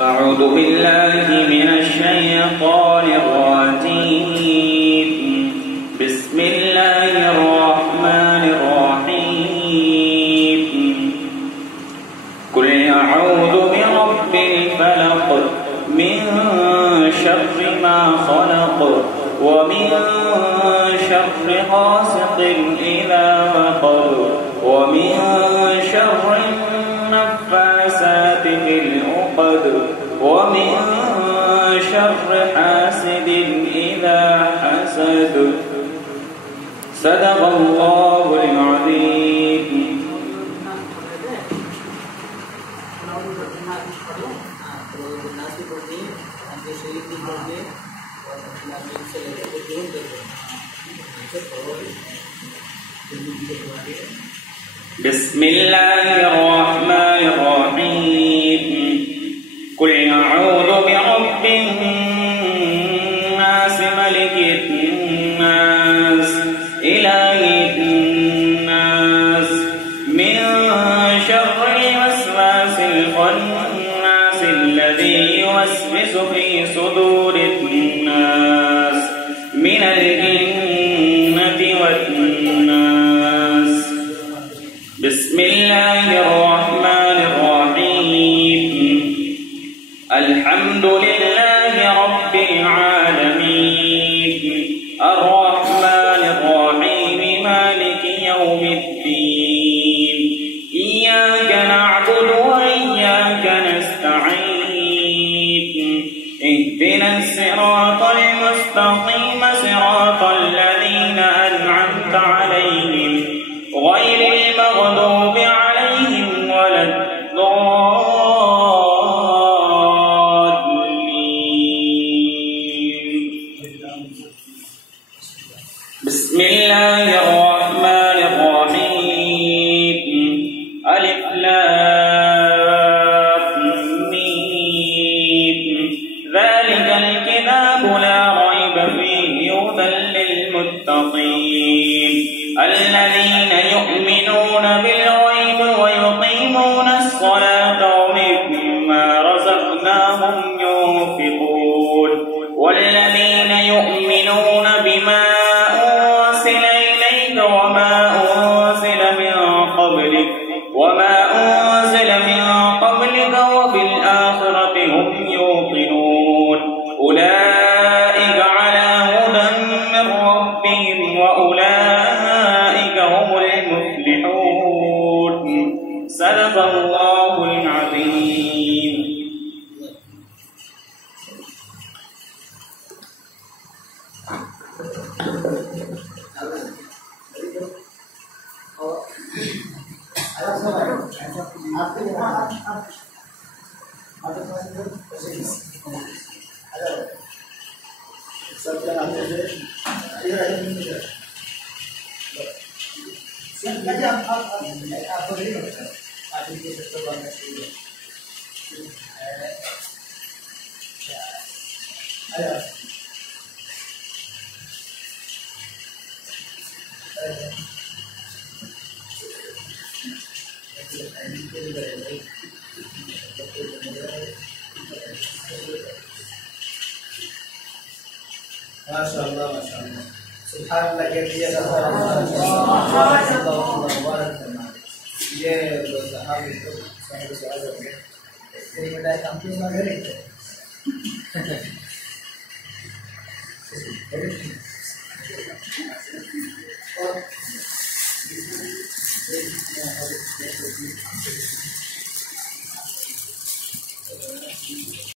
أعوذ بالله من الشيطان الرجيم. بسم الله الرحمن الرحيم. قل أعوذ برب الفلق من شر ما خلق ومن شر غاسق إذا وقب ومن شر النفاثات في العقد ومن شر حاسد إذا حسد. صدق الله العظيم. بسم الله الرحمن الرحيم. قل أعوذ برب الناس ملك الناس إله الناس من شر الوسواس الخناس الذي يوسوس في صدور الناس من الجنة والناس. بسم الله الرحمن الرحيم. الحمد لله رب العالمين الرحمن الرحيم مالك يوم الدين. إياك نعبد وإياك نستعين. اهدنا الصراط المستقيم صراط الذين أنعمت عليهم غير المغضوب عليهم ولا الضالين. بسم الله الرحمن الرحيم. ألف لام ميم. ذلك الكتاب لا ريب فيه هدى للمتقين الذين يؤمنون بالغيب ويقيمون الصلاة ومما رزقناهم ينفقون والذين يؤمنون بما أنزل إليك وما أنزل من قبلك وبالآخرة هم يوقنون. أولئك على هدى من ربهم وأولئك هم المفلحون. صدق الله العظيم. Masyaallah, masyaallah. Subhanallah के लिए ये साहब तो साहब से आ गए ये बड़ा कंप्यूटर में गए और